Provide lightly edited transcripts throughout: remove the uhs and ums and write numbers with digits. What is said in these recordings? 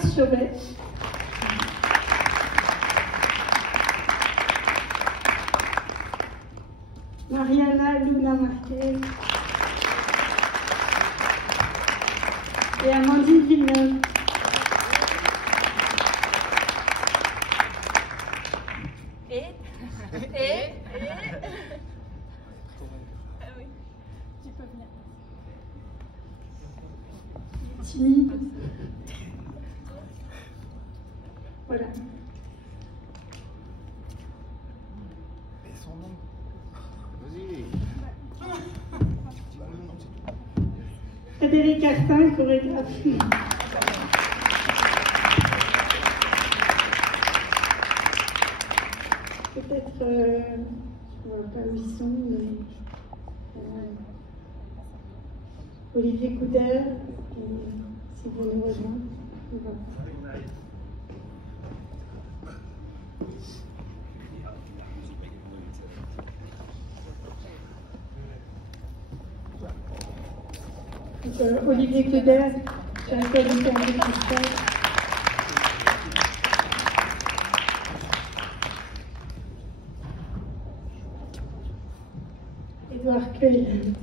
Florence Chauvet. Mariana Luna Marquez. Et Amandine Villeneuve. Et ah oui, tu peux venir. Timide. Voilà. Et son nom. Vas-y. Frédéric Artin, chorégraphe. Peut-être, je ne vois pas où ils sont, mais Olivier Couder, si vous nous rejoignez. Voilà. Donc, Olivier Couder, directeur du service fiscal. Édouard Cueil.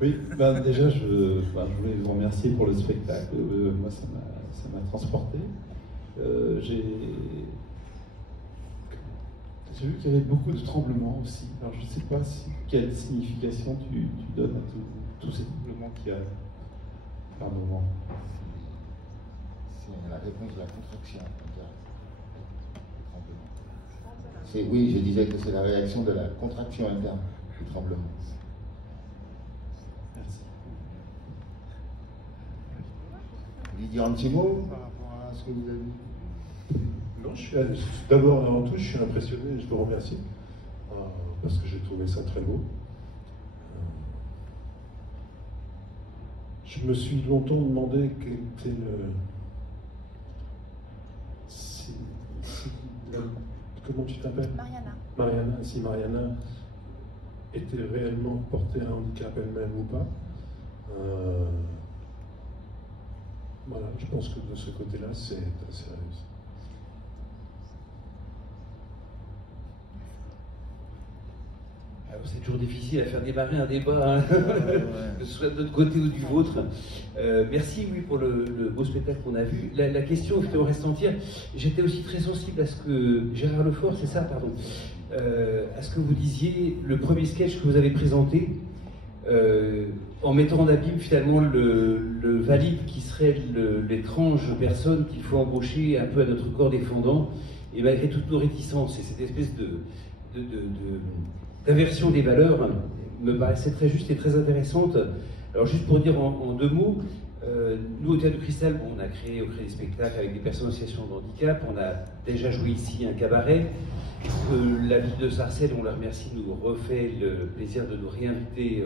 Oui, ben déjà, je voulais vous remercier pour le spectacle. Moi, ça m'a transporté. J'ai vu qu'il y avait beaucoup de tremblements aussi. Alors, je ne sais pas quelle signification tu donnes à tous ces tremblements qu'il y a par moment. C'est la réponse de la contraction. Oui, je disais que c'est la réaction de la contraction interne du tremblement. Merci. Vous voulez dire un petit mot par rapport à ce que vous avez vu? Non, d'abord, avant tout, je suis impressionné, je vous remercie, parce que j'ai trouvé ça très beau. Je me suis longtemps demandé quel était comment tu t'appelles? Mariana. Mariana, si Mariana était réellement portée à un handicap elle-même ou pas. Voilà, je pense que de ce côté-là, c'est assez réussi. C'est toujours difficile à faire démarrer un débat, hein, que ce soit de notre côté ou du vôtre. Merci, oui, pour le beau spectacle qu'on a vu. La question qui reste entière, j'étais aussi très sensible à ce que Gérard Lefort, c'est ça, pardon, à ce que vous disiez, le premier sketch que vous avez présenté, en mettant en abîme finalement le valide qui serait l'étrange personne qu'il faut embaucher un peu à notre corps défendant, et malgré toutes nos réticences et cette espèce d'aversion des valeurs me paraissait très juste et très intéressante. Alors juste pour dire en deux mots, nous au Théâtre de Cristal, on a créé des spectacles avec des personnes en situation de handicap, on a déjà joué ici un cabaret, la ville de Sarcelles, on la remercie, nous refait le plaisir de nous réinviter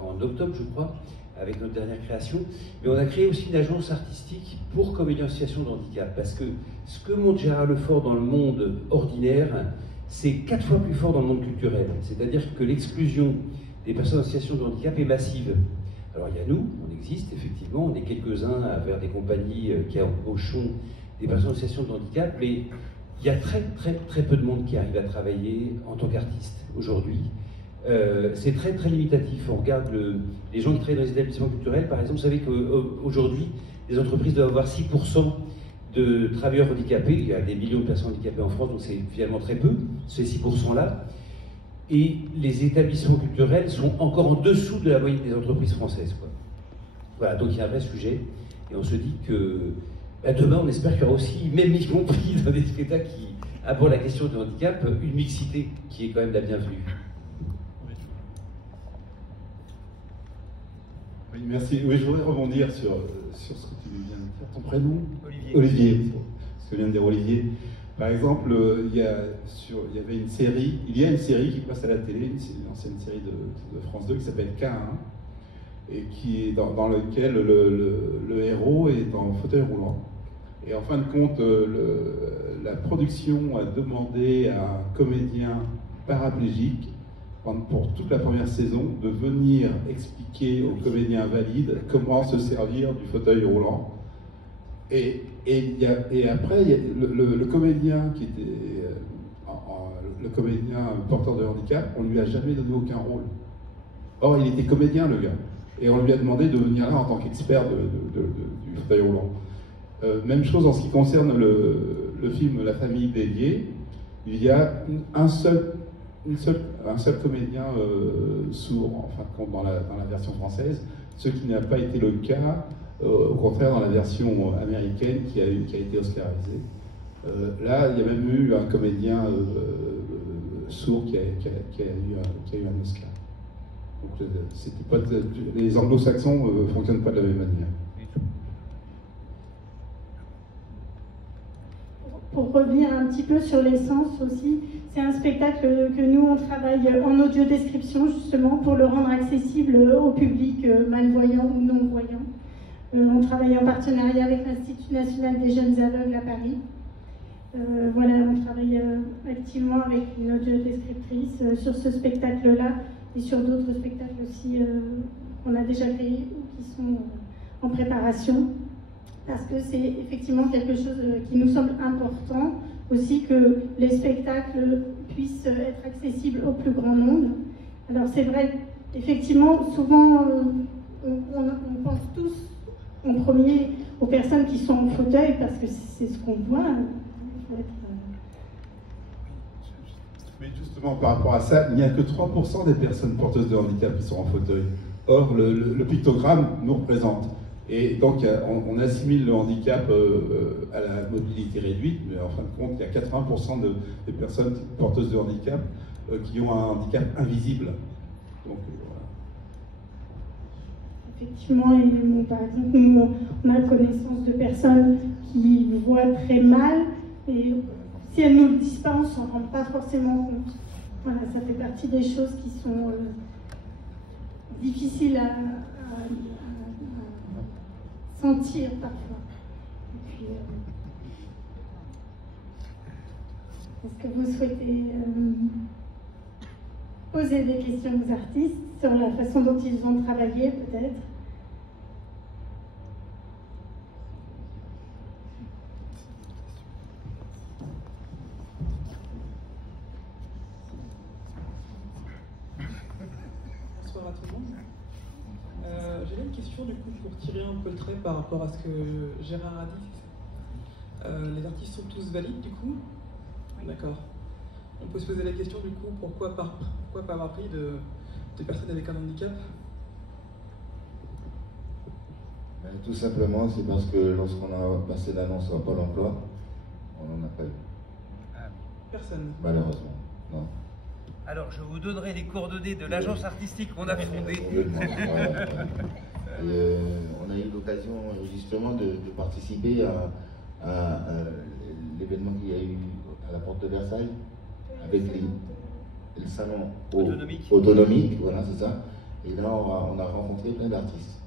en octobre je crois, avec notre dernière création, mais on a créé aussi une agence artistique pour comédiens en situation de handicap, parce que ce que montre Gérard Lefort dans le monde ordinaire, c'est 4 fois plus fort dans le monde culturel. C'est-à-dire que l'exclusion des personnes en situation de handicap est massive. Alors il y a nous, on existe effectivement, on est quelques-uns à faire des compagnies qui embauchons des personnes en situation de handicap, mais il y a très peu de monde qui arrive à travailler en tant qu'artiste aujourd'hui. C'est très limitatif. On regarde les gens qui travaillent dans les établissements culturels, par exemple, vous savez qu'aujourd'hui, les entreprises doivent avoir 6% de travailleurs handicapés. Il y a des millions de personnes handicapées en France, donc c'est finalement très peu, ces 6%-là. Et les établissements culturels sont encore en dessous de la moyenne des entreprises françaises, quoi. Voilà, donc il y a un vrai sujet. Et on se dit que demain, on espère qu'il y aura aussi, même y compris dans des spectacles qui abordent la question du handicap, une mixité qui est quand même la bienvenue. Oui, merci. Oui, je voudrais rebondir sur ce que tu viens de dire. Ton prénom? Olivier. Olivier. ce que vient de dire Olivier. Par exemple, il y a une série qui passe à la télé, une ancienne série de France 2 qui s'appelle K1, et qui est dans lequel le héros est en fauteuil roulant. Et en fin de compte, la production a demandé à un comédien paraplégique, pour toute la première saison, de venir expliquer aux comédiens valides comment se servir du fauteuil roulant. Et après, il y a le comédien qui était le comédien porteur de handicap, on lui a jamais donné aucun rôle. Or, il était comédien, le gars, et on lui a demandé de venir là en tant qu'expert du fauteuil roulant. Même chose en ce qui concerne le film La famille dédiée. Il y a un seul comédien sourd, en fin de compte, dans la version française, ce qui n'a pas été le cas, au contraire, dans la version américaine qui a été oscarisée. Là, il y a même eu un comédien sourd qui a eu un Oscar. Donc, les anglo-saxons ne fonctionnent pas de la même manière. Pour revenir un petit peu sur l'essence aussi, c'est un spectacle que nous, on travaille en audio-description justement pour le rendre accessible au public malvoyant ou non-voyant. On travaille en partenariat avec l'Institut national des jeunes aveugles à Paris. Voilà, on travaille activement avec une audio-descriptrice sur ce spectacle-là et sur d'autres spectacles aussi qu'on a déjà créés ou qui sont en préparation. Parce que c'est effectivement quelque chose qui nous semble important aussi, que les spectacles puissent être accessibles au plus grand nombre. Alors c'est vrai, effectivement, souvent on pense tous en premier aux personnes qui sont en fauteuil parce que c'est ce qu'on voit. Mais justement, par rapport à ça, il n'y a que 3% des personnes porteuses de handicap qui sont en fauteuil. Or, le pictogramme nous représente. Et donc, on assimile le handicap à la mobilité réduite, mais en fin de compte, il y a 80% des personnes porteuses de handicap qui ont un handicap invisible. Donc, voilà. Effectivement, et, bon, par exemple, nous, on a connaissance de personnes qui voient très mal, et si elles ne nous le disent pas, on ne s'en rend pas forcément compte. Voilà, ça fait partie des choses qui sont difficiles à sentir parfois. Et puis, est-ce que vous souhaitez poser des questions aux artistes sur la façon dont ils ont travaillé, peut-être? Bonsoir à tout le monde. J'avais une question du coup pour tirer un peu le trait par rapport à ce que Gérard a dit. Les artistes sont tous valides du coup? D'accord. On peut se poser la question du coup, pourquoi pas avoir pris de personnes avec un handicap? Tout simplement, c'est parce que lorsqu'on a passé l'annonce à Pôle emploi, on n'en a pas eu. Personne? Malheureusement, non. Alors, je vous donnerai les coordonnées de l'agence artistique qu'on a fondée. On a eu l'occasion justement de participer à l'événement qu'il y a eu à la porte de Versailles, avec le salon autonomique, voilà, c'est ça. Et là, on a rencontré plein d'artistes,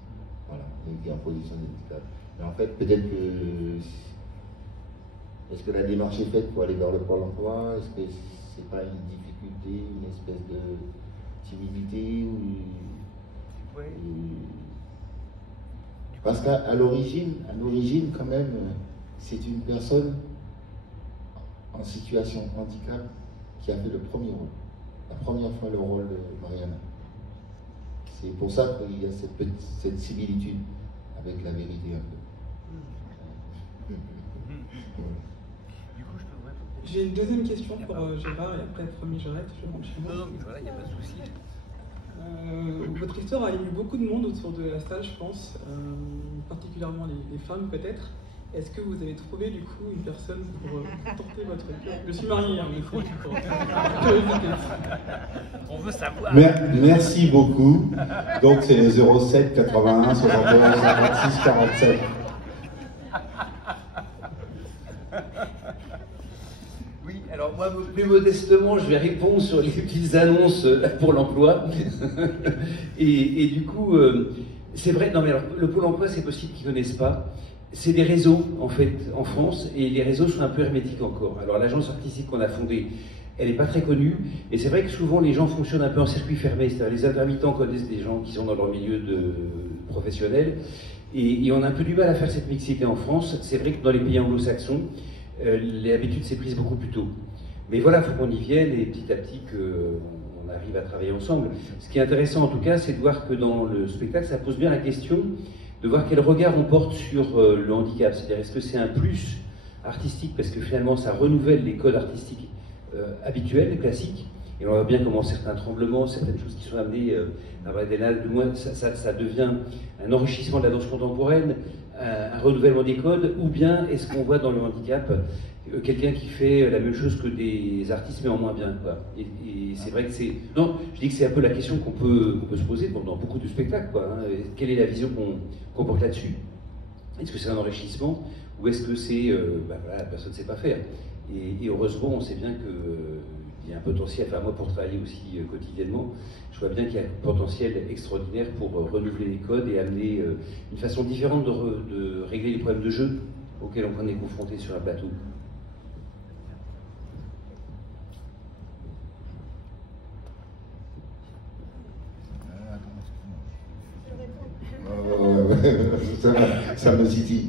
voilà, qui sont en position de handicap. Mais en fait, peut-être que est-ce que la démarche est faite pour aller vers le Pôle emploi? Est-ce que c'est pas une difficulté, une espèce de timidité Parce qu'à l'origine, quand même, c'est une personne en situation de handicap qui a fait le premier rôle. La première fois le rôle de Mariana. C'est pour ça qu'il y a cette similitude avec la vérité un peu. J'ai une deuxième question pour Gérard, et après, promis, j'arrête, je rentre chez moi. Non, mais voilà, il n'y a pas de souci. Votre histoire a ému beaucoup de monde autour de la salle, je pense, particulièrement les femmes peut-être. Est-ce que vous avez trouvé du coup une personne pour porter votre cœur? Je suis marié, hein, mais il faut On veut savoir. Merci beaucoup. Donc, c'est les 07 81 71 56 47. Oui, alors moi, plus modestement, je vais répondre sur les petites annonces pour l'emploi. et du coup, c'est vrai, non mais alors, le Pôle emploi, c'est possible qu'ils ne connaissent pas. C'est des réseaux, en fait, en France, et les réseaux sont un peu hermétiques encore. Alors l'agence artistique qu'on a fondée, elle n'est pas très connue, et c'est vrai que souvent les gens fonctionnent un peu en circuit fermé, c'est-à-dire les intermittents connaissent des gens qui sont dans leur milieu professionnel, et on a un peu du mal à faire cette mixité en France. C'est vrai que dans les pays anglo-saxons, l'habitude s'est prise beaucoup plus tôt. Mais voilà, il faut qu'on y vienne, et petit à petit qu'on arrive à travailler ensemble. Ce qui est intéressant en tout cas, c'est de voir que dans le spectacle, ça pose bien la question de voir quel regard on porte sur le handicap. C'est-à-dire, est-ce que c'est un plus artistique, parce que finalement ça renouvelle les codes artistiques habituels, classiques, et on voit bien comment certains tremblements, certaines choses qui sont amenées à Bredena, du moins ça devient un enrichissement de la danse contemporaine, un renouvellement des codes, ou bien est-ce qu'on voit dans le handicap quelqu'un qui fait la même chose que des artistes mais en moins bien, quoi. Et c'est vrai que c'est... Non, je dis que c'est un peu la question qu'on peut se poser dans beaucoup de spectacles, quoi, hein. Quelle est la vision qu'on porte là-dessus? Est-ce que c'est un enrichissement ou est-ce que c'est... voilà, personne ne sait pas faire. Et heureusement, on sait bien qu'il y a un potentiel, enfin moi pour travailler aussi quotidiennement, je vois bien qu'il y a un potentiel extraordinaire pour renouveler les codes et amener une façon différente de régler les problèmes de jeu auxquels on est confronté sur un plateau. Ça me titille.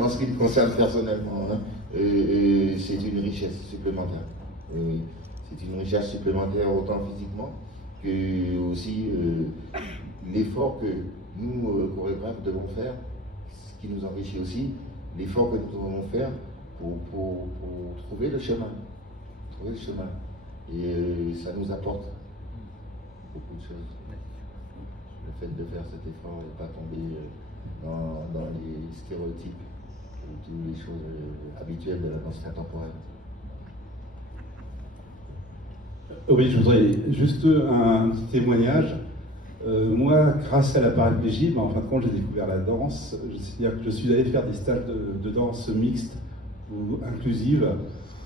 En ce qui me concerne personnellement, c'est une richesse supplémentaire. C'est une richesse supplémentaire autant physiquement que aussi l'effort que nous, chorégraphes, devons faire, ce qui nous enrichit aussi, l'effort que nous devons faire pour trouver le chemin. Et ça nous apporte beaucoup de choses. Le fait de faire cet effort et pas tomber dans les stéréotypes ou toutes les choses habituelles de la danse contemporaine. Oui, je voudrais juste un petit témoignage. Moi, grâce à la paraplégie, en fin de compte, j'ai découvert la danse. C'est-à-dire que je suis allé faire des stages de danse mixte ou inclusive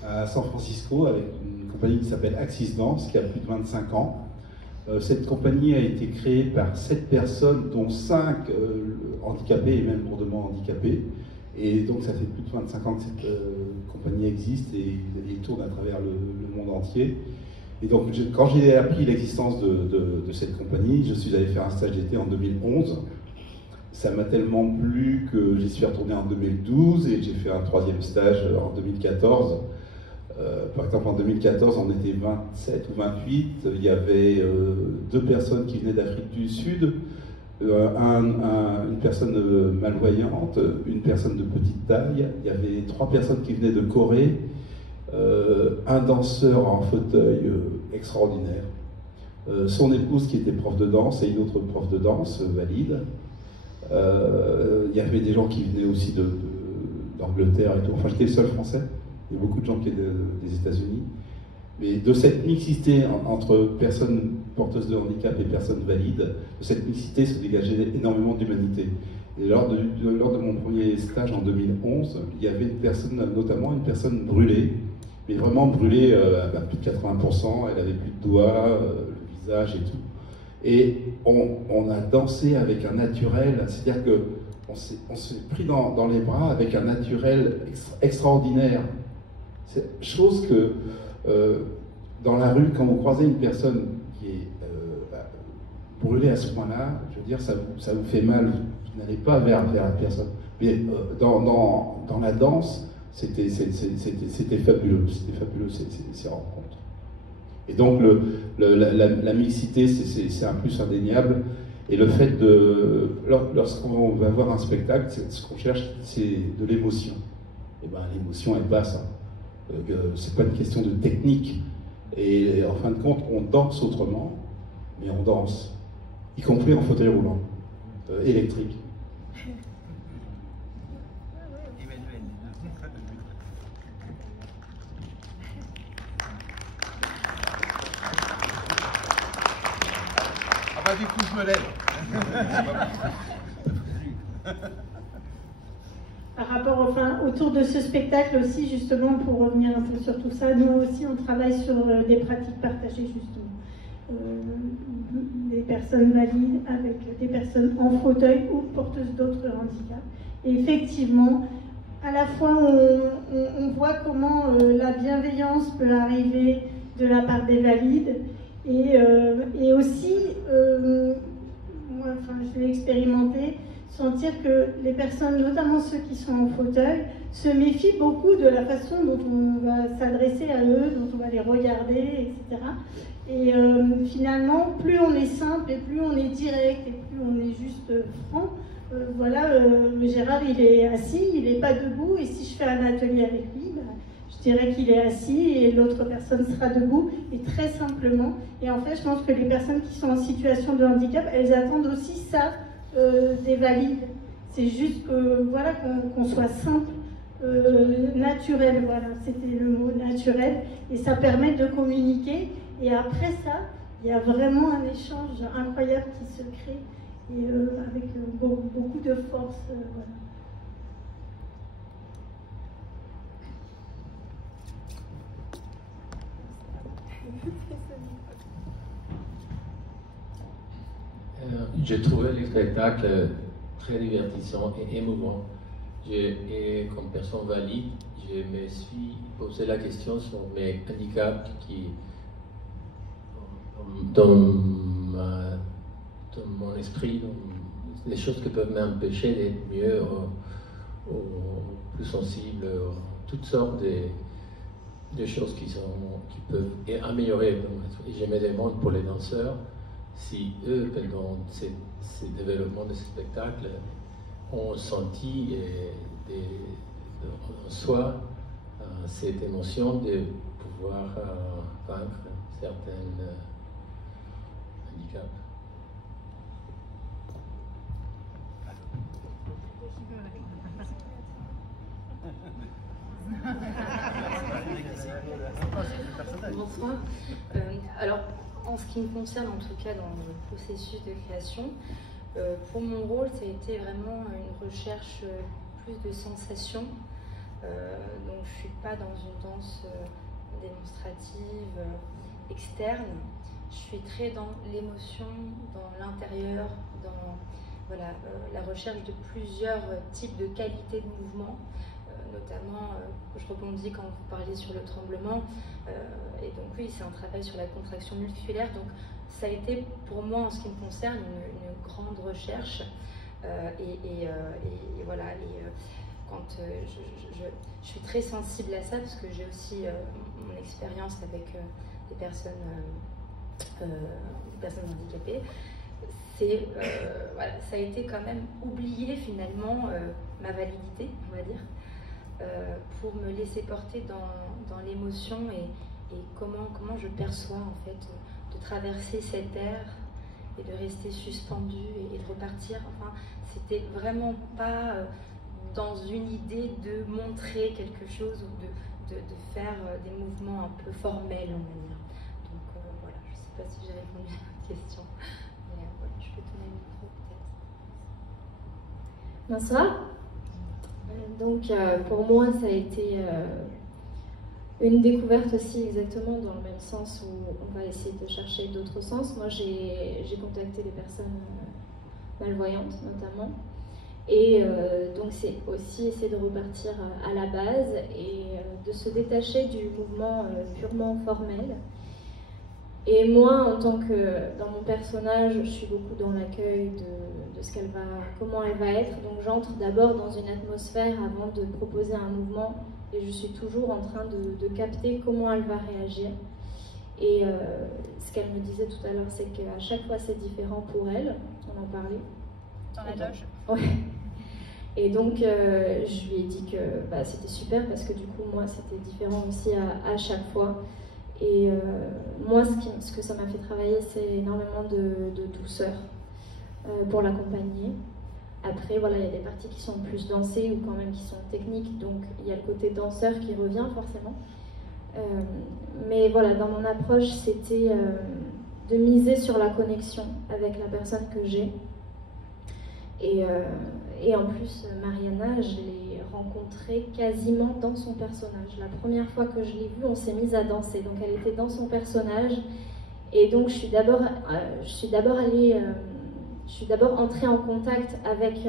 à San Francisco avec une compagnie qui s'appelle Axis Dance, qui a plus de 25 ans. Cette compagnie a été créée par 7 personnes, dont 5 handicapés et même lourdement handicapés. Et donc ça fait plus de 25 ans que cette compagnie existe et tourne à travers le monde entier. Et donc quand j'ai appris l'existence de cette compagnie, je suis allé faire un stage d'été en 2011. Ça m'a tellement plu que j'y suis retourné en 2012 et j'ai fait un 3e stage en 2014. Par exemple, en 2014, on était 27 ou 28. Il y avait 2 personnes qui venaient d'Afrique du Sud, une personne malvoyante, une personne de petite taille. Il y avait 3 personnes qui venaient de Corée, un danseur en fauteuil extraordinaire, son épouse qui était prof de danse et une autre prof de danse valide. Il y avait des gens qui venaient aussi d'Angleterre et tout. Enfin, j'étais le seul français. Il y a beaucoup de gens qui étaient des États-Unis. Mais de cette mixité entre personnes porteuses de handicap et personnes valides, de cette mixité se dégageait énormément d'humanité. Et lors de mon premier stage en 2011, il y avait une personne, notamment une personne brûlée, mais vraiment brûlée à plus de 80%, elle avait plus de doigts, le visage et tout. Et on a dansé avec un naturel, c'est-à-dire qu'on s'est pris dans les bras avec un naturel extraordinaire. C'est chose que dans la rue, quand vous croisez une personne qui est brûlée à ce point-là, je veux dire, ça vous fait mal, vous n'allez pas vers la personne. Mais dans la danse, c'était fabuleux, ces rencontres. Et donc la mixité, c'est un plus indéniable. Et le fait lorsqu'on va voir un spectacle, ce qu'on cherche, c'est de l'émotion. Et bien l'émotion, elle passe. Hein. C'est pas une question de technique. Et en fin de compte, on danse autrement, mais on danse, y compris en fauteuil roulant, électrique. Ah bah du coup, je me lève. Par rapport autour de ce spectacle aussi, justement, pour revenir un peu sur tout ça, nous aussi, on travaille sur des pratiques partagées, justement. Des personnes valides avec des personnes en fauteuil ou porteuses d'autres handicaps. Et effectivement, à la fois, on voit comment la bienveillance peut arriver de la part des valides et aussi, moi, je l'ai expérimenté, sentir que les personnes, notamment ceux qui sont en fauteuil, se méfient beaucoup de la façon dont on va s'adresser à eux, dont on va les regarder, etc. Et finalement, plus on est simple et plus on est direct et plus on est juste franc, Gérard, il est assis, il n'est pas debout, et si je fais un atelier avec lui, je dirais qu'il est assis et l'autre personne sera debout, et très simplement. Et en fait, je pense que les personnes qui sont en situation de handicap, elles attendent aussi ça des valides. C'est juste que, voilà, qu'on soit simple, naturel, voilà, c'était le mot naturel, et ça permet de communiquer. Et après ça, il y a vraiment un échange incroyable qui se crée, et avec beaucoup de force. Voilà. J'ai trouvé le spectacle très divertissant et émouvant. Et comme personne valide, je me suis posé la question sur mes handicaps qui, dans mon esprit, des choses qui peuvent m'empêcher d'être mieux ou plus sensible, toutes sortes de choses qui peuvent améliorer. Et je me demande pour les danseurs si eux, pendant ce développement de ce spectacle, ont senti en soi cette émotion de pouvoir vaincre certains handicaps. Bonsoir. Alors, en ce qui me concerne, en tout cas dans le processus de création, pour mon rôle, ça a été vraiment une recherche plus de sensations. Donc, je ne suis pas dans une danse démonstrative, externe. Je suis très dans l'émotion, dans l'intérieur, dans la recherche de plusieurs types de qualités de mouvement. Notamment, je rebondis quand vous parliez sur le tremblement, et donc oui, c'est un travail sur la contraction musculaire, donc ça a été pour moi, en ce qui me concerne, une grande recherche, quand je suis très sensible à ça, parce que j'ai aussi mon expérience avec des personnes handicapées, ça a été quand même oublier finalement ma validité, on va dire, pour me laisser porter dans l'émotion et comment je perçois en fait de traverser cette air et de rester suspendu et de repartir. Enfin, c'était vraiment pas dans une idée de montrer quelque chose ou de faire des mouvements un peu formels, on va dire. Donc voilà, je sais pas si j'ai répondu à votre question, mais voilà, je peux tourner le micro peut-être. Bonsoir. Donc pour moi ça a été une découverte aussi, exactement dans le même sens où on va essayer de chercher d'autres sens. Moi j'ai contacté des personnes malvoyantes notamment, et donc c'est aussi essayer de repartir à la base et de se détacher du mouvement purement formel. Et moi, en tant que dans mon personnage, je suis beaucoup dans l'accueil de ce comment elle va être. Donc j'entre d'abord dans une atmosphère avant de proposer un mouvement, et je suis toujours en train de capter comment elle va réagir. Et ce qu'elle me disait tout à l'heure, c'est qu'à chaque fois c'est différent pour elle. On en parlait. Dans la loge. Ouais. Et donc je lui ai dit que c'était super parce que du coup moi c'était différent aussi à chaque fois. Et moi, ce que ça m'a fait travailler, c'est énormément de douceur pour l'accompagner. Après, voilà, il y a des parties qui sont plus dansées ou quand même qui sont techniques, donc il y a le côté danseur qui revient forcément. Mais voilà, dans mon approche, c'était de miser sur la connexion avec la personne que j'ai. Et en plus, Mariana, je l'ai rencontrée quasiment dans son personnage. La première fois que je l'ai vue, on s'est mis à danser. Donc elle était dans son personnage. Et donc je suis d'abord entrée en contact avec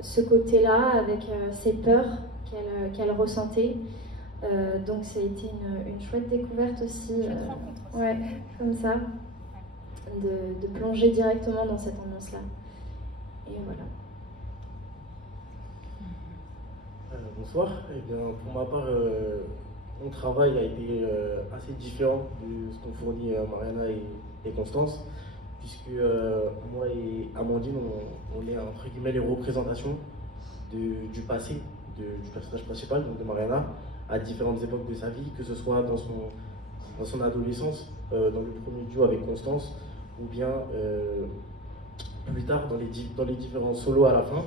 ce côté-là, avec ces peurs qu'elle ressentait. Donc ça a été une chouette découverte aussi. Ouais, comme ça. De plonger directement dans cette ambiance-là. Et voilà. Bonsoir. Eh bien, pour ma part, mon travail a été assez différent de ce qu'ont fourni Mariana et Constance, puisque moi et Amandine, on est entre guillemets les représentations du passé du personnage principal, donc de Mariana, à différentes époques de sa vie, que ce soit dans son adolescence, dans le premier duo avec Constance, ou bien plus tard dans les différents solos à la fin.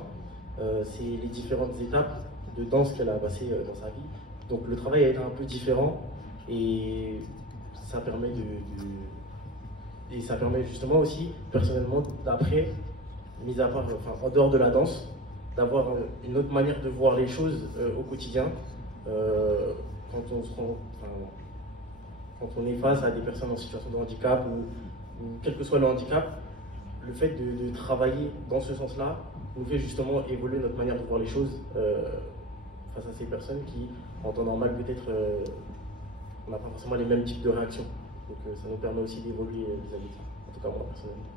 C'est les différentes étapes de danse qu'elle a passées dans sa vie. Donc le travail a été un peu différent et ça permet justement aussi, personnellement, d'après, mis à part, enfin, en dehors de la danse, d'avoir une autre manière de voir les choses au quotidien. Quand on est face à des personnes en situation de handicap ou quel que soit le handicap, le fait de travailler dans ce sens-là nous fait justement évoluer notre manière de voir les choses face à ces personnes qui, en temps normal, peut-être, on n'a pas forcément les mêmes types de réactions. Donc ça nous permet aussi d'évoluer vis-à-vis de ça, en tout cas moi personnellement.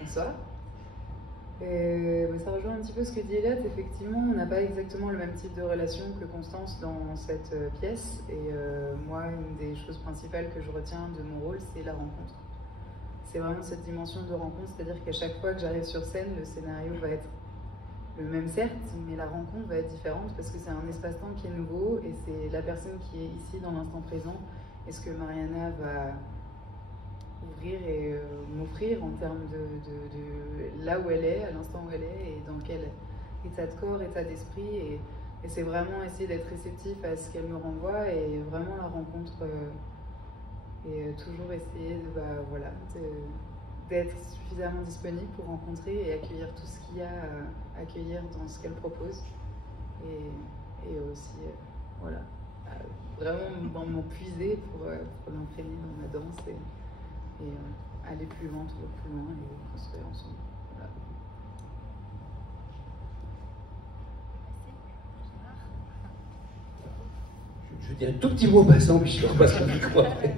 Bonsoir. Ça rejoint un petit peu ce que dit Eliade. Effectivement, on n'a pas exactement le même type de relation que Constance dans cette pièce. Et moi, une des choses principales que je retiens de mon rôle, c'est la rencontre. C'est vraiment cette dimension de rencontre, c'est-à-dire qu'à chaque fois que j'arrive sur scène, le scénario va être le même certes, mais la rencontre va être différente parce que c'est un espace-temps qui est nouveau et c'est la personne qui est ici dans l'instant présent. Est-ce que Mariana va ouvrir et m'offrir en termes de là où elle est, à l'instant où elle est, et dans quel état de corps, état d'esprit, et c'est vraiment essayer d'être réceptif à ce qu'elle me renvoie, et vraiment la rencontre, et toujours essayer d'être suffisamment disponible pour rencontrer et accueillir tout ce qu'il y a à accueillir dans ce qu'elle propose, et aussi, voilà, vraiment m'en puiser pour l'imprégner dans ma danse, et aller plus loin, toujours plus loin, et construire ensemble. Voilà. Je vais dire un tout petit mot passant, puis je repasse le micro après.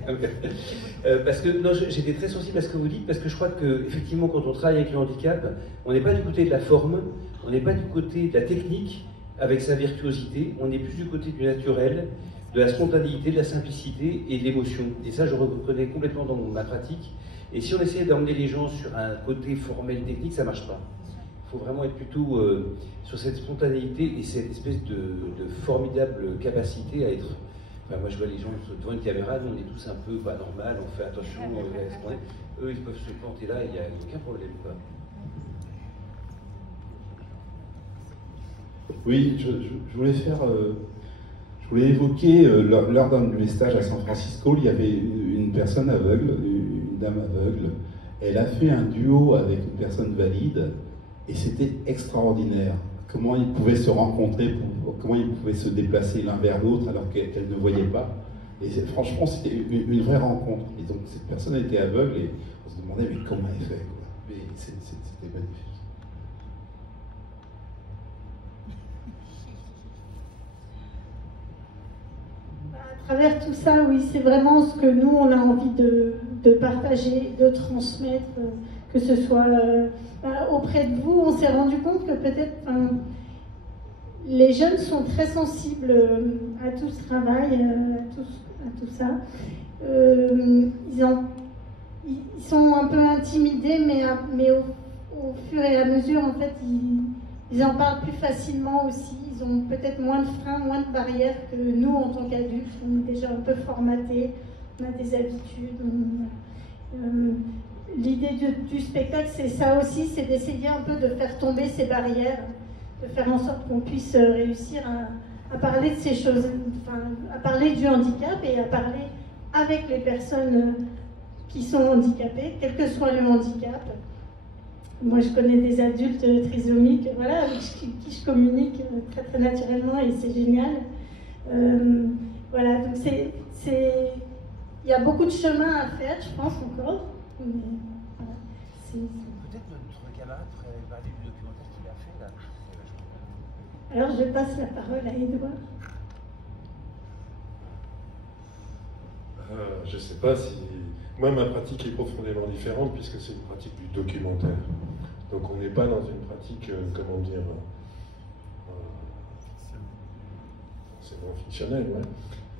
Parce que non, j'étais très sensible à ce que vous dites, parce que je crois qu'effectivement, quand on travaille avec le handicap, on n'est pas du côté de la forme, on n'est pas du côté de la technique, avec sa virtuosité, on est plus du côté du naturel, de la spontanéité, de la simplicité et de l'émotion. Et ça, je reconnais complètement dans ma pratique. Et si on essaie d'emmener les gens sur un côté formel, technique, ça ne marche pas. Il faut vraiment être plutôt sur cette spontanéité et cette espèce de formidable capacité à être... Enfin, moi, je vois les gens devant une caméra, nous, on est tous un peu pas normal, on fait attention, on reste... Eux, ils peuvent se planter là, il n'y a aucun problème, quoi. Oui, je voulais faire... Je voulais évoquer, lors d'un de mes stages à San Francisco, il y avait une personne aveugle, une dame aveugle. Elle a fait un duo avec une personne valide et c'était extraordinaire. Comment ils pouvaient se rencontrer, comment ils pouvaient se déplacer l'un vers l'autre alors qu'elle ne voyait pas. Et franchement, c'était une vraie rencontre. Et donc cette personne était aveugle et on se demandait mais comment elle fait, quoi. Mais c'était magnifique. À travers tout ça, oui, c'est vraiment ce que nous, on a envie de partager, de transmettre, que ce soit auprès de vous. On s'est rendu compte que peut-être les jeunes sont très sensibles à tout ce travail, à tout ça. Ils sont un peu intimidés, mais au fur et à mesure, en fait, ils en parlent plus facilement aussi. Ils ont peut-être moins de freins, moins de barrières que nous en tant qu'adultes. On est déjà un peu formatés, on a des habitudes. L'idée du spectacle, c'est ça aussi, c'est d'essayer un peu de faire tomber ces barrières, de faire en sorte qu'on puisse réussir à parler de ces choses, enfin, à parler du handicap et à parler avec les personnes qui sont handicapées, quel que soit le handicap. Moi, je connais des adultes trisomiques, voilà, avec qui je communique très très naturellement et c'est génial. Voilà, donc il y a beaucoup de chemin à faire, je pense encore. Mais, voilà, peut-être notre camarade pourrait parler du documentaire qu'il a fait là. Alors je passe la parole à Edouard. Je ne sais pas si... Moi, ma pratique est profondément différente puisque c'est une pratique du documentaire. Donc on n'est pas dans une pratique, comment dire, c'est moins fictionnel, ouais.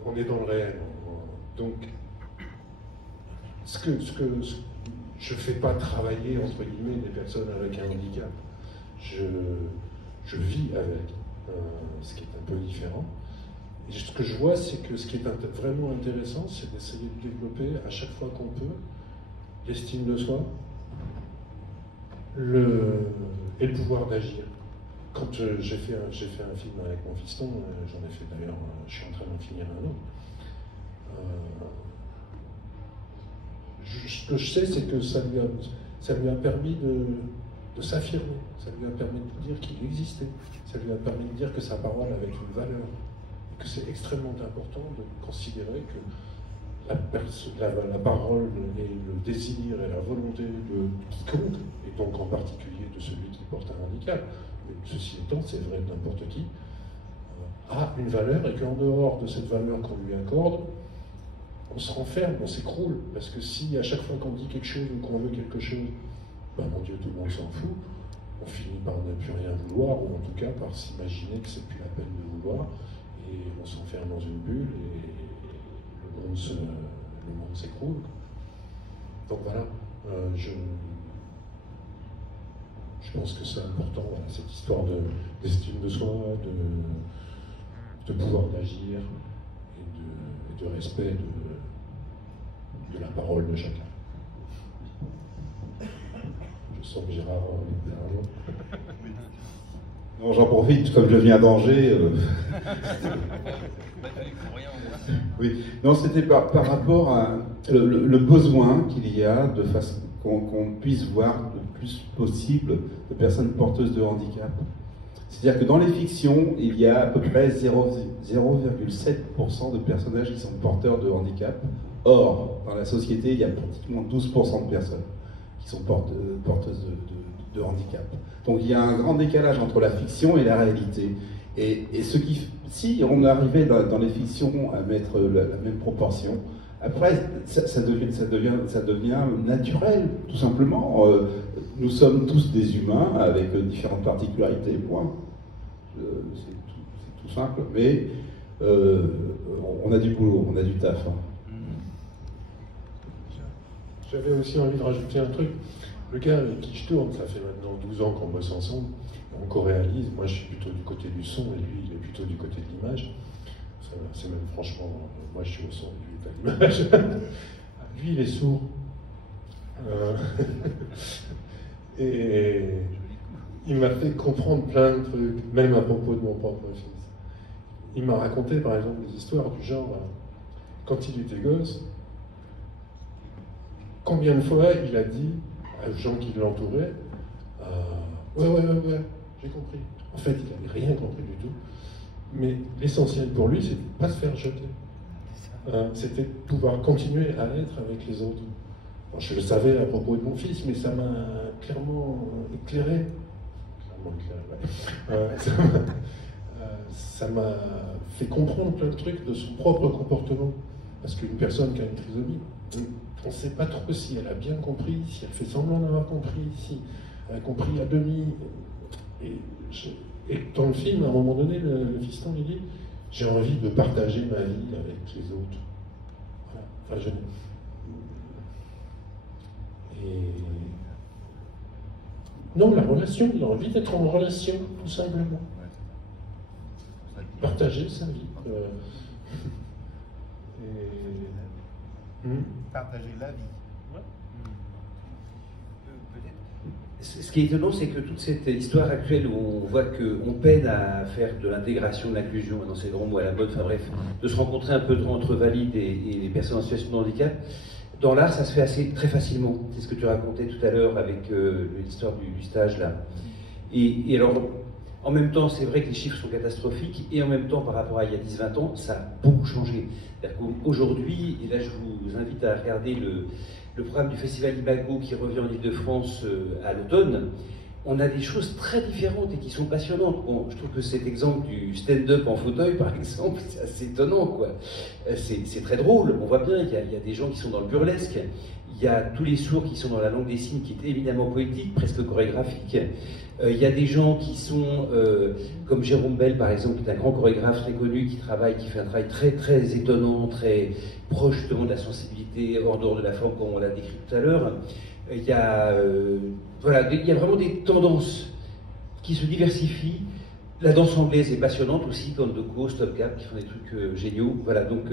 On est dans le réel. Donc, je ne fais pas travailler, entre guillemets, des personnes avec un handicap. Je vis avec, ce qui est un peu différent. Et ce que je vois, c'est que ce qui est vraiment intéressant, c'est d'essayer de développer à chaque fois qu'on peut l'estime de soi et le pouvoir d'agir. Quand j'ai fait un film avec mon fiston, j'en ai fait d'ailleurs, je suis en train d'en finir un autre. Ce que je sais, c'est que ça lui a permis de s'affirmer, ça lui a permis de dire qu'il existait, ça lui a permis de dire que sa parole avait une valeur, que c'est extrêmement important de considérer que la parole et le désir et la volonté de quiconque, et donc en particulier de celui qui porte un handicap, mais ceci étant, c'est vrai de n'importe qui, a une valeur et qu'en dehors de cette valeur qu'on lui accorde, on se renferme, on s'écroule, parce que si à chaque fois qu'on dit quelque chose ou qu'on veut quelque chose, ben mon Dieu, tout le monde s'en fout, on finit par ne plus rien vouloir, ou en tout cas par s'imaginer que c'est plus la peine de vouloir, et on s'enferme dans une bulle, et le monde s'écroule. Donc voilà, je pense que c'est important, voilà, cette histoire d'estime de soi, de pouvoir d'agir, et de respect de la parole de chacun. Je sens que Gérard a envie de dire un mot. Non, j'en profite, comme je viens d'Angers. Oui, non, c'était par rapport à le besoin qu'il y a de façon qu'on puisse voir le plus possible de personnes porteuses de handicap. C'est-à-dire que dans les fictions, il y a à peu près 0,7% de personnages qui sont porteurs de handicap. Or, dans la société, il y a pratiquement 12% de personnes qui sont porteuses de handicap. Donc il y a un grand décalage entre la fiction et la réalité. Et si on arrivait dans les fictions à mettre la même proportion, après ça devient naturel, tout simplement. Nous sommes tous des humains avec différentes particularités, point. C'est tout simple, mais on a du boulot, on a du taf. Hein. J'avais aussi envie de rajouter un truc. Le gars avec qui je tourne, ça fait maintenant 12 ans qu'on bosse ensemble, on co-réalise. Moi, je suis plutôt du côté du son et lui, il est plutôt du côté de l'image. C'est même franchement, moi je suis au son et lui est à l'image. Lui, il est sourd. Et il m'a fait comprendre plein de trucs, même à propos de mon propre fils. Il m'a raconté, par exemple, des histoires du genre, quand il était gosse, combien de fois il a dit aux gens qui l'entouraient, ouais, j'ai compris. En fait, il n'avait rien compris du tout. Mais l'essentiel pour lui, c'était de ne pas se faire jeter. C'était de pouvoir continuer à être avec les autres. Alors, je le savais à propos de mon fils, mais ça m'a clairement éclairé. Ça m'a fait comprendre plein de trucs de son propre comportement. Parce qu'une personne qui a une trisomie, on ne sait pas trop si elle a bien compris, si elle fait semblant d'avoir compris, si elle a compris à demi. Et dans le film, à un moment donné, le fiston lui dit « J'ai envie de partager ma vie avec les autres. » Voilà. Enfin, non, la relation, il a envie d'être en relation, tout simplement. Partager sa vie. Partager la vie. Ouais. Ce qui est étonnant, c'est que toute cette histoire actuelle où on voit qu'on peine à faire de l'intégration, de l'inclusion, dans ces grands mots à la mode, enfin bref, de se rencontrer un peu entre valides et les personnes en situation de handicap, dans l'art, ça se fait très facilement. C'est ce que tu racontais tout à l'heure avec l'histoire du stage là. Et alors, en même temps, c'est vrai que les chiffres sont catastrophiques, et en même temps, par rapport à il y a 10-20 ans, ça a beaucoup changé. C'est-à-dire qu'aujourd'hui, et là je vous invite à regarder le programme du Festival Imago qui revient en Ile-de-France à l'automne, on a des choses très différentes et qui sont passionnantes. Bon, je trouve que cet exemple du stand-up en fauteuil, par exemple, c'est assez étonnant, quoi. C'est très drôle, on voit bien, il y a des gens qui sont dans le burlesque, il y a tous les sourds qui sont dans la langue des signes, qui est évidemment poétique, presque chorégraphique. Il y a des gens qui sont, comme Jérôme Bell, par exemple, qui est un grand chorégraphe très connu, qui fait un travail très, très étonnant, très proche justement de la sensibilité, hors dehors de la forme, comme on l'a décrit tout à l'heure. Il y a vraiment des tendances qui se diversifient. La danse anglaise est passionnante aussi, comme Doko, Stop Gap, qui font des trucs géniaux. Voilà, donc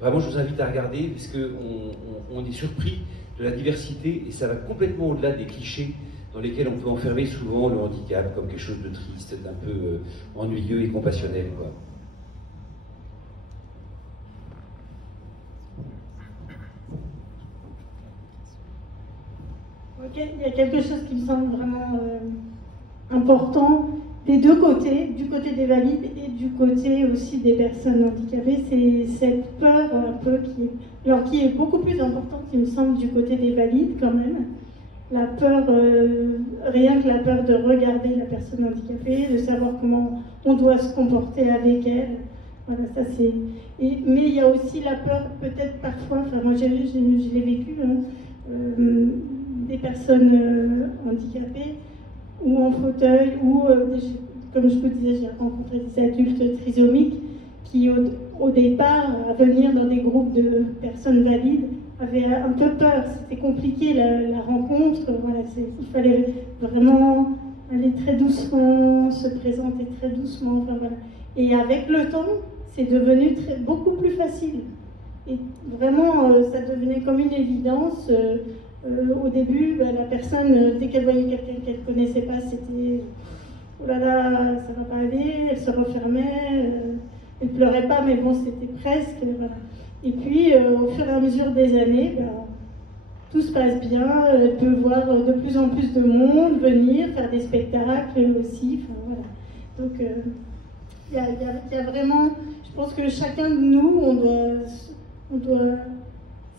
vraiment, je vous invite à regarder, parce qu'on est surpris de la diversité, et ça va complètement au-delà des clichés dans lesquels on peut enfermer souvent le handicap comme quelque chose de triste, d'un peu ennuyeux et compassionnel, quoi. Ok, il y a quelque chose qui me semble vraiment important des deux côtés, du côté des valides et du côté aussi des personnes handicapées. C'est cette peur un peu qui est beaucoup plus importante, il me semble, du côté des valides quand même. La peur, rien que la peur de regarder la personne handicapée, de savoir comment on doit se comporter avec elle. Voilà, ça c'est. Mais il y a aussi la peur, peut-être parfois, enfin moi je l'ai vécu, des personnes handicapées ou en fauteuil, ou comme je vous disais, j'ai rencontré des adultes trisomiques qui au départ, à venir dans des groupes de personnes valides, avait un peu peur, c'était compliqué la rencontre, voilà, il fallait vraiment aller très doucement, se présenter très doucement, enfin, voilà. Et avec le temps, c'est devenu beaucoup plus facile. Et vraiment, ça devenait comme une évidence. Au début, la personne, dès qu'elle voyait quelqu'un qu'elle ne connaissait pas, c'était « oh là là, ça va pas aller », elle se refermait, elle ne pleurait pas, mais bon, c'était presque, voilà. Et puis, au fur et à mesure des années, tout se passe bien, elle peut voir de plus en plus de monde venir, faire des spectacles aussi, enfin, voilà. Donc, il y a vraiment, je pense que chacun de nous, on doit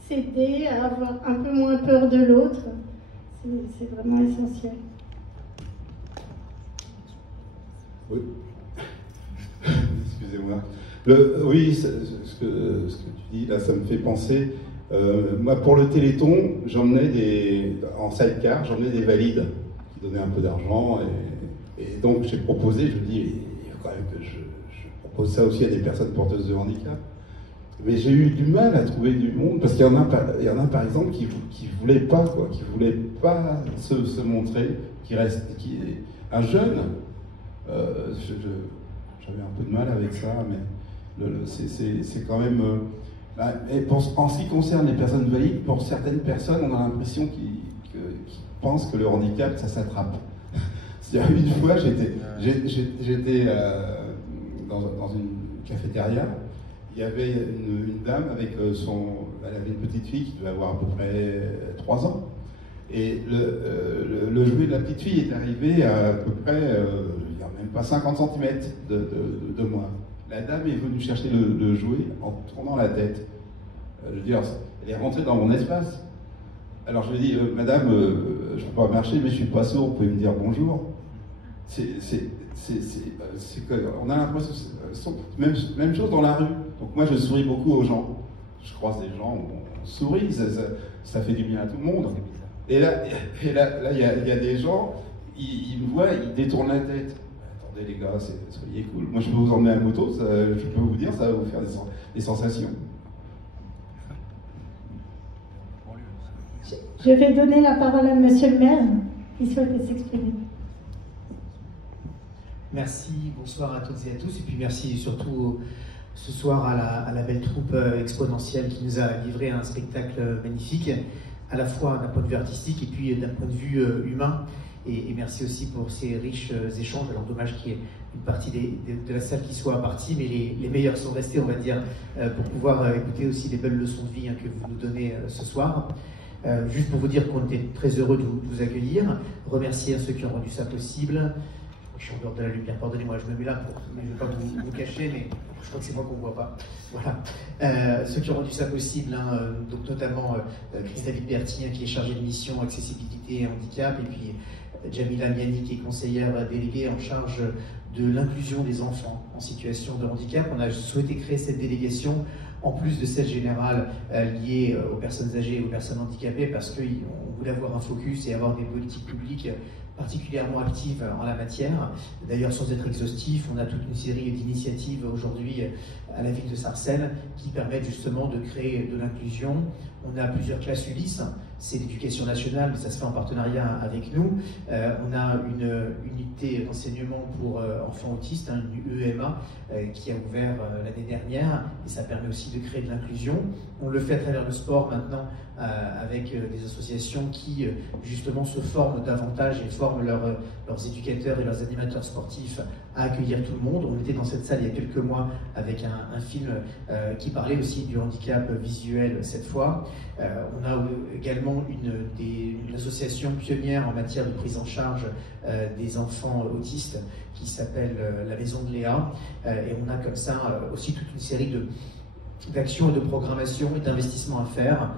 s'aider à avoir un peu moins peur de l'autre, c'est vraiment essentiel. Oui. Excusez-moi. Oui, ce que tu dis là, ça me fait penser. Moi, pour le Téléthon, en sidecar, j'emmenais des valides qui donnaient un peu d'argent, et donc j'ai proposé, je dis, il faut quand même que je propose ça aussi à des personnes porteuses de handicap. Mais j'ai eu du mal à trouver du monde, parce qu'il y en a par exemple qui voulaient pas, quoi, qui voulaient pas se montrer, un jeune. J'avais un peu de mal avec ça, mais c'est quand même. En ce qui concerne les personnes valides, pour certaines personnes, on a l'impression qu'ils pensent que le handicap, ça s'attrape. C'est-à-dire, une fois, j'étais dans une cafétéria. Il y avait une dame avec elle avait une petite fille qui devait avoir à peu près 3 ans. Et le jouet de la petite fille est arrivé à peu près, il n'y a même pas 50 cm de moi. La dame est venue chercher le jouet en tournant la tête. Je veux dire, elle est rentrée dans mon espace. Alors je lui ai dit, madame, je ne peux pas marcher, mais je ne suis pas sourd, vous pouvez me dire bonjour. On a l'impression, même chose dans la rue. Donc moi je souris beaucoup aux gens. Je croise des gens, on sourit, ça fait du bien à tout le monde. Et là il y a des gens, ils me voient, ils détournent la tête. Attendez les gars, soyez cool. Moi je peux vous emmener à moto, je peux vous dire, ça va vous faire des sensations. Je vais donner la parole à Monsieur le maire qui souhaite s'exprimer. Merci, bonsoir à toutes et à tous, et puis merci surtout ce soir à la belle troupe exponentielle qui nous a livré un spectacle magnifique, à la fois d'un point de vue artistique et puis d'un point de vue humain. et merci aussi pour ces riches échanges. Alors dommage qu'il y ait une partie de la salle qui soit partie, mais les meilleurs sont restés, on va dire, pour pouvoir écouter aussi les belles leçons de vie que vous nous donnez ce soir. Juste pour vous dire qu'on était très heureux de vous accueillir, remercier ceux qui ont rendu ça possible. Je suis en dehors de la lumière, pardonnez-moi, je me mets là, mais je ne vais pas vous cacher, mais je crois que c'est moi qu'on ne voit pas. Voilà. Ceux qui ont rendu ça possible, donc notamment Christelle Berti, qui est chargée de mission accessibilité et handicap, et puis Jamila Miani, qui est conseillère déléguée en charge de l'inclusion des enfants en situation de handicap. On a souhaité créer cette délégation en plus de celle générale liée aux personnes âgées et aux personnes handicapées, parce qu'on voulait avoir un focus et avoir des politiques publiques particulièrement actives en la matière. D'ailleurs, sans être exhaustif, on a toute une série d'initiatives aujourd'hui à la ville de Sarcelles qui permettent justement de créer de l'inclusion. On a plusieurs classes Ulysse, c'est l'éducation nationale, mais ça se fait en partenariat avec nous. On a une unité d'enseignement pour enfants autistes, une UEMA, qui a ouvert l'année dernière, et ça permet aussi de créer de l'inclusion. On le fait à travers le sport maintenant, avec des associations qui justement se forment davantage et forment leurs éducateurs et leurs animateurs sportifs à accueillir tout le monde. On était dans cette salle il y a quelques mois avec un film qui parlait aussi du handicap visuel cette fois. On a également une association pionnière en matière de prise en charge des enfants autistes qui s'appelle la Maison de Léa. Et on a comme ça aussi toute une série d'actions et de programmation et d'investissements à faire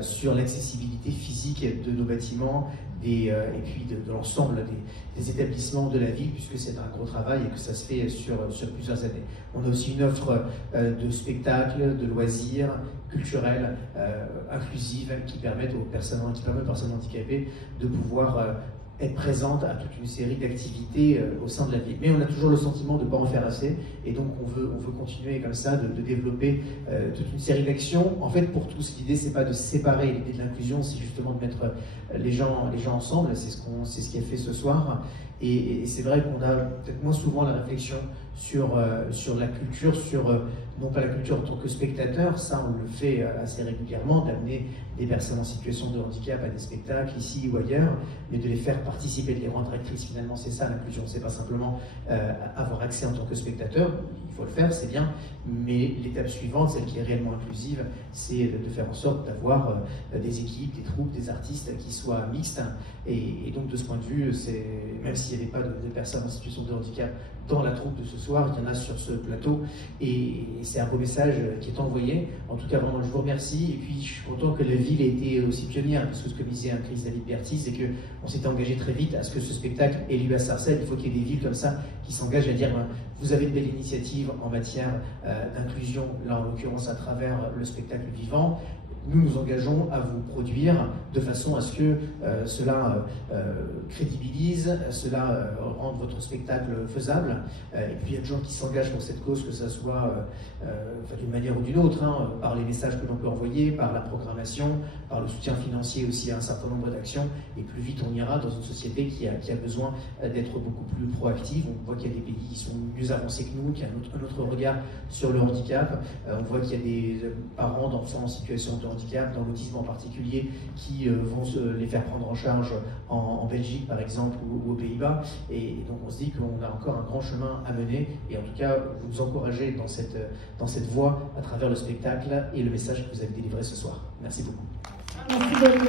sur l'accessibilité physique de nos bâtiments et puis de l'ensemble des établissements de la ville, puisque c'est un gros travail et que ça se fait sur plusieurs années. On a aussi une offre de spectacles, de loisirs, culturels, inclusives, qui permettent aux personnes handicapées de pouvoir être présente à toute une série d'activités au sein de la ville. Mais on a toujours le sentiment de ne pas en faire assez, et donc on veut continuer comme ça, de développer toute une série d'actions. En fait, pour tous, l'idée, c'est pas de séparer l'idée de l'inclusion, c'est justement de mettre les gens ensemble, c'est ce qui est fait ce soir. Et c'est vrai qu'on a peut-être moins souvent la réflexion sur la culture, non pas la culture en tant que spectateur, ça on le fait assez régulièrement, d'amener des personnes en situation de handicap à des spectacles ici ou ailleurs, mais de les faire participer, de les rendre actrices. Finalement, c'est ça l'inclusion, c'est pas simplement avoir accès en tant que spectateur, il faut le faire, c'est bien, mais l'étape suivante, celle qui est réellement inclusive, c'est de faire en sorte d'avoir des équipes, des troupes, des artistes qui soient mixtes, et donc de ce point de vue, même s'il n'y avait pas de personnes en situation de handicap dans la troupe de ce soir, il y en a sur ce plateau, et c'est un beau message qui est envoyé. En tout cas, vraiment, je vous remercie, et puis je suis content que la ville ait été aussi pionnière, parce que ce que disait Chris Berti, c'est qu'on s'était engagé très vite à ce que ce spectacle ait lieu à Sarcelles. Il faut qu'il y ait des villes comme ça qui s'engagent à dire vous avez une belle initiative en matière d'inclusion, là en l'occurrence à travers le spectacle vivant. Nous nous engageons à vous produire de façon à ce que cela crédibilise, cela rende votre spectacle faisable. Et puis il y a des gens qui s'engagent pour cette cause, que ce soit d'une manière ou d'une autre, par les messages que l'on peut envoyer, par la programmation, par le soutien financier aussi à un certain nombre d'actions. Et plus vite on ira dans une société qui a besoin d'être beaucoup plus proactive. On voit qu'il y a des pays qui sont mieux avancés que nous, qui ont un autre regard sur le handicap. On voit qu'il y a des parents d'enfants en situation de handicap, dans l'autisme en particulier, qui vont les faire prendre en charge en Belgique par exemple ou aux Pays-Bas, et donc on se dit qu'on a encore un grand chemin à mener, et en tout cas vous encouragez dans cette voie à travers le spectacle et le message que vous avez délivré ce soir. Merci beaucoup. Merci beaucoup.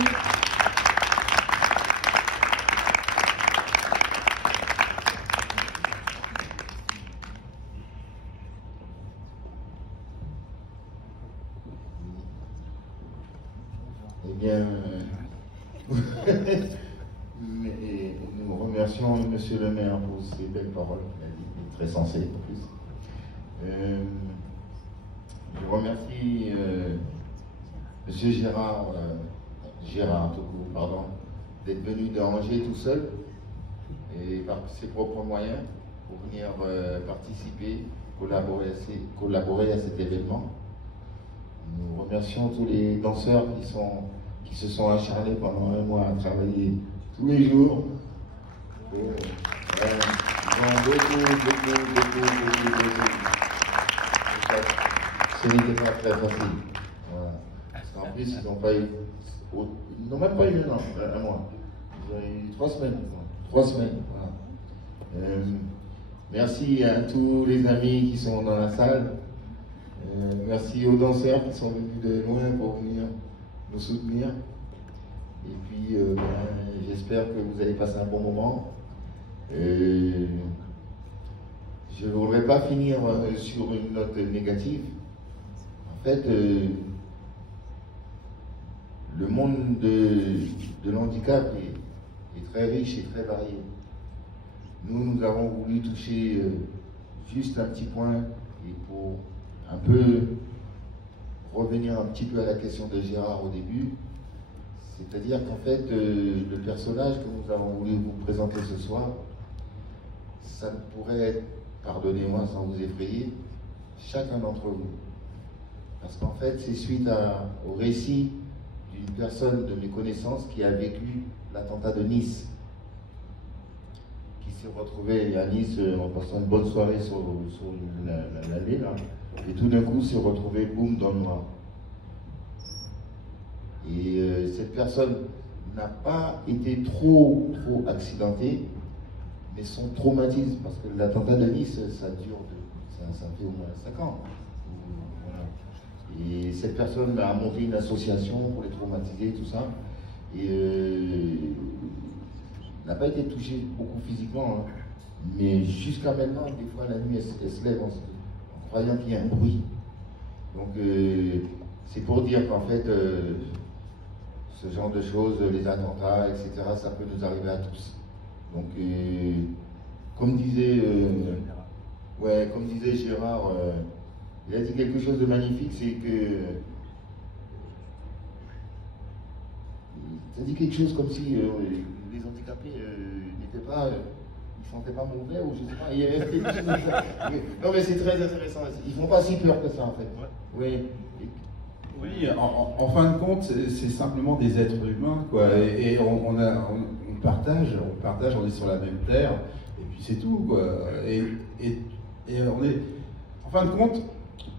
Eh bien, nous remercions M. le maire pour ces belles paroles qu'il a dit, très sensées en plus. Je remercie M. Gérard pardon, d'être venu de Angers tout seul et par ses propres moyens pour venir participer, collaborer à cet événement. Nous remercions tous les danseurs qui se sont acharnés pendant un mois à travailler tous les jours. Ils ont beaucoup. Ce n'était pas très facile. Voilà. Parce qu'en plus, ils n'ont même pas eu un mois. Ils ont eu 3 semaines. 3 semaines. Voilà. Merci à tous les amis qui sont dans la salle. Merci aux danseurs qui sont venus de loin pour venir nous soutenir. Et puis, j'espère que vous allez passer un bon moment. Je ne voudrais pas finir sur une note négative. En fait, le monde de l'handicap est très riche et très varié. Nous avons voulu toucher juste un petit point, et pour un peu revenir un petit peu à la question de Gérard au début, c'est-à-dire qu'en fait, le personnage que nous avons voulu vous présenter ce soir, ça ne pourrait être, pardonnez-moi sans vous effrayer, chacun d'entre vous. Parce qu'en fait, c'est suite au récit d'une personne de mes connaissances qui a vécu l'attentat de Nice, qui s'est retrouvée à Nice en passant une bonne soirée sur l'allée, là, et tout d'un coup s'est retrouvée, boum, dans le noir. Et cette personne n'a pas été trop accidentée, mais son traumatisme, parce que l'attentat de Nice, ça fait au moins 5 ans. Voilà. Et cette personne a monté une association pour les traumatiser, tout ça. Et n'a pas été touchée beaucoup physiquement, hein. Mais jusqu'à maintenant, des fois la nuit, elle se lève en croyant qu'il y a un bruit. Donc c'est pour dire qu'en fait, ce genre de choses, les attentats, etc., ça peut nous arriver à tous. Donc, comme disait Gérard, il a dit quelque chose de magnifique, c'est que ça dit quelque chose comme si les handicapés n'étaient pas, ils ne sentaient pas mauvais, ou je sais pas, il y avait quelque chose comme ça. Non mais c'est très intéressant, ils font pas si peur que ça en fait. Oui. Oui, en fin de compte, c'est simplement des êtres humains, quoi. Et on partage, on est sur la même terre, et puis c'est tout, quoi. Et on est, en fin de compte,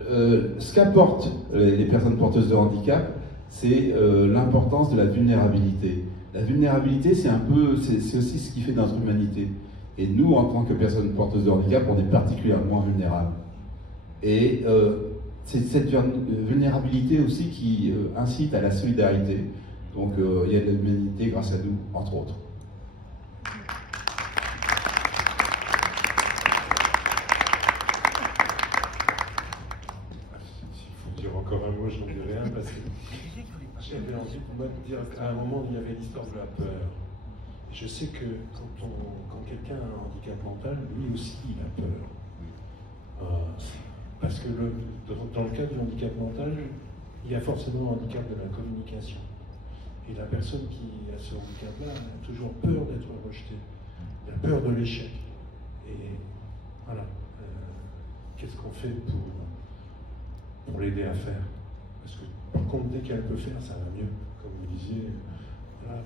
ce qu'apportent les personnes porteuses de handicap, c'est l'importance de la vulnérabilité. La vulnérabilité, c'est aussi ce qui fait notre humanité. Et nous, en tant que personnes porteuses de handicap, on est particulièrement vulnérables. Et c'est cette vulnérabilité aussi qui incite à la solidarité. Donc il y a de l'humanité grâce à nous, entre autres. S'il faut dire encore un mot, je n'en dis rien, parce que j'avais envie pour moi de dire qu'à un moment, il y avait l'histoire de la peur. Je sais que quand quelqu'un a un handicap mental, lui aussi, il a peur. Parce que dans le cas du handicap mental, il y a forcément un handicap de la communication. Et la personne qui a ce handicap-là a toujours peur d'être rejetée. Il a peur de l'échec. Et voilà. Qu'est-ce qu'on fait pour l'aider à faire? Parce que par contre, dès qu'elle peut faire, ça va mieux. Comme vous disiez, voilà.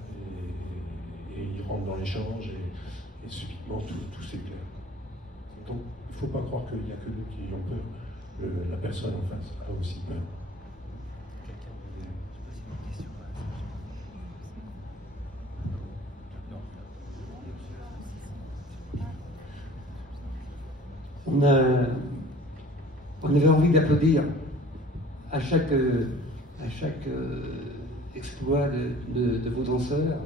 Et il rentre dans l'échange et subitement tout s'éclaire. Donc il ne faut pas croire qu'il n'y a que nous qui ayons peur. La personne en face a aussi peur. Quelqu'un voulait se poser une question à ça? On avait envie d'applaudir à chaque exploit de vos danseurs,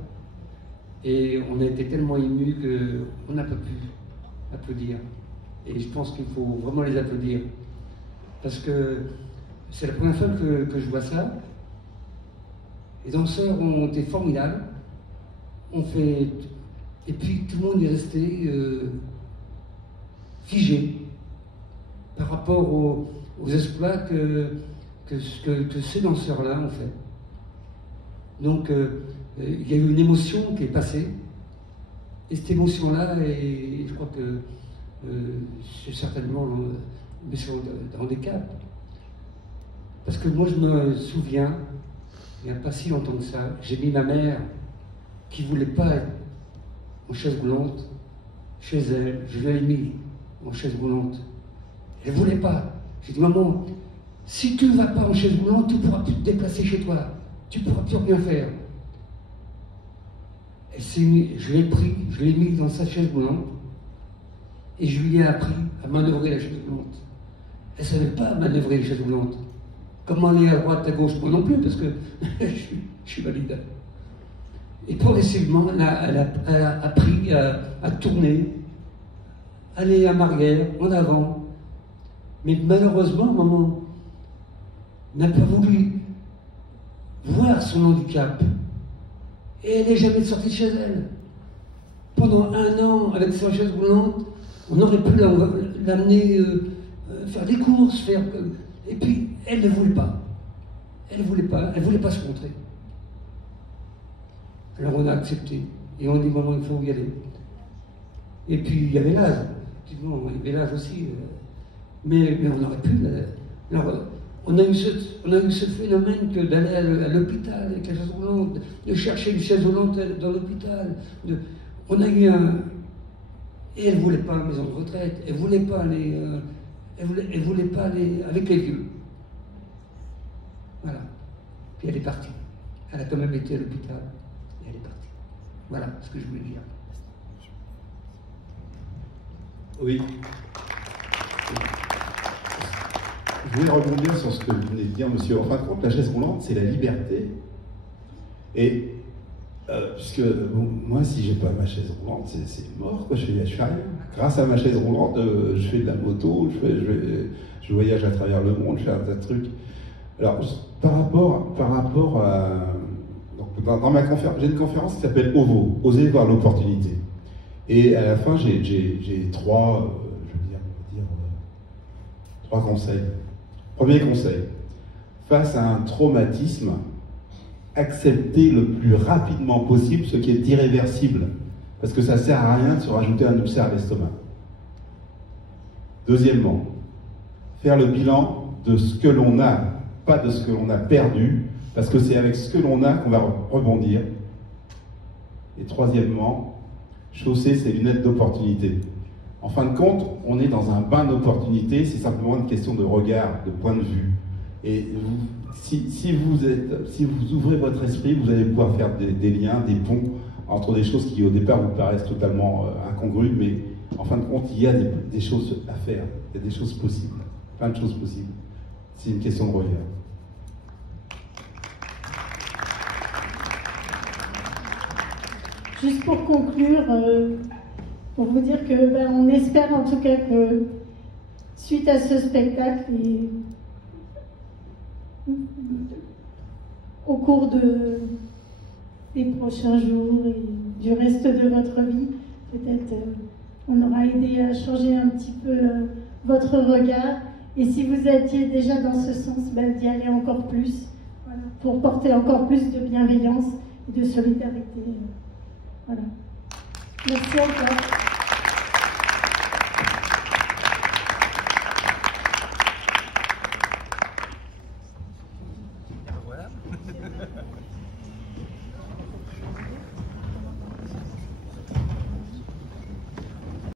et on a été tellement émus qu'on n'a pas pu applaudir. Et je pense qu'il faut vraiment les applaudir. Parce que c'est la première fois que je vois ça. Les danseurs ont été formidables. Et puis tout le monde est resté figé par rapport aux exploits que ces danseurs-là ont fait. Donc il y a eu une émotion qui est passée. Et cette émotion-là, et je crois que c'est certainement une mission de handicap. Parce que moi, je me souviens, il n'y a pas si longtemps que ça, j'ai mis ma mère, qui ne voulait pas être en chaise roulante, chez elle. Je l'ai mis en chaise roulante. Elle ne voulait pas. J'ai dit, maman, si tu ne vas pas en chaise roulante, tu ne pourras plus te déplacer chez toi. Tu ne pourras plus rien faire. je l'ai mis dans sa chaise roulante et je lui ai appris à manœuvrer la chaise roulante. Elle ne savait pas manœuvrer la chaise roulante. Comment aller à droite, à gauche, moi non plus, parce que je suis valide. Et progressivement, elle a appris à tourner, aller en arrière, en avant. Mais malheureusement, maman n'a pas voulu voir son handicap. Et elle n'est jamais sortie de chez elle. Pendant 1 an, avec sa chaise roulante, on aurait pu l'amener faire des courses, et puis elle ne voulait pas. Elle voulait pas se montrer. Alors on a accepté. Et on dit, maman, il faut y aller. Et puis il y avait l'âge. Effectivement, il y avait l'âge aussi. Mais on aurait pu. Alors, on a eu ce phénomène que d'aller à l'hôpital avec la chaise roulante, de chercher une chaise roulante dans l'hôpital. On a eu un. Et elle ne voulait pas la maison de retraite. Elle ne voulait pas aller. Elle voulait pas aller avec les vieux. Voilà. Puis elle est partie. Elle a quand même été à l'hôpital. Et elle est partie. Voilà ce que je voulais dire. Oui. Je voulais rebondir sur ce que vous venez de dire, monsieur. En fin de compte, la chaise roulante, c'est la liberté. Et puisque moi, si j'ai pas ma chaise roulante, c'est mort, quoi. Je fais rien. Grâce à ma chaise roulante, je fais de la moto, je voyage à travers le monde, je fais un tas de trucs. Alors, par rapport à... Donc, dans ma conférence, j'ai une conférence qui s'appelle OVO, Oser voir l'opportunité. Et à la fin, j'ai trois conseils. Premier conseil, face à un traumatisme, accepter le plus rapidement possible ce qui est irréversible, parce que ça ne sert à rien de se rajouter un ulcère à l'estomac. Deuxièmement, faire le bilan de ce que l'on a, pas de ce que l'on a perdu, parce que c'est avec ce que l'on a qu'on va rebondir. Et troisièmement, chausser ses lunettes d'opportunité. En fin de compte, on est dans un bain d'opportunités, c'est simplement une question de regard, de point de vue. Et si vous ouvrez votre esprit, vous allez pouvoir faire des liens, des ponts entre des choses qui au départ vous paraissent totalement incongrues, mais en fin de compte, il y a des choses à faire, il y a des choses possibles, plein de choses possibles. C'est une question de regard. Juste pour conclure, pour vous dire que on espère en tout cas que suite à ce spectacle et au cours des prochains jours et du reste de votre vie, peut-être on aura aidé à changer un petit peu votre regard. Et si vous étiez déjà dans ce sens, d'y aller encore plus, voilà, pour porter encore plus de bienveillance et de solidarité. Voilà. Merci encore. Voilà.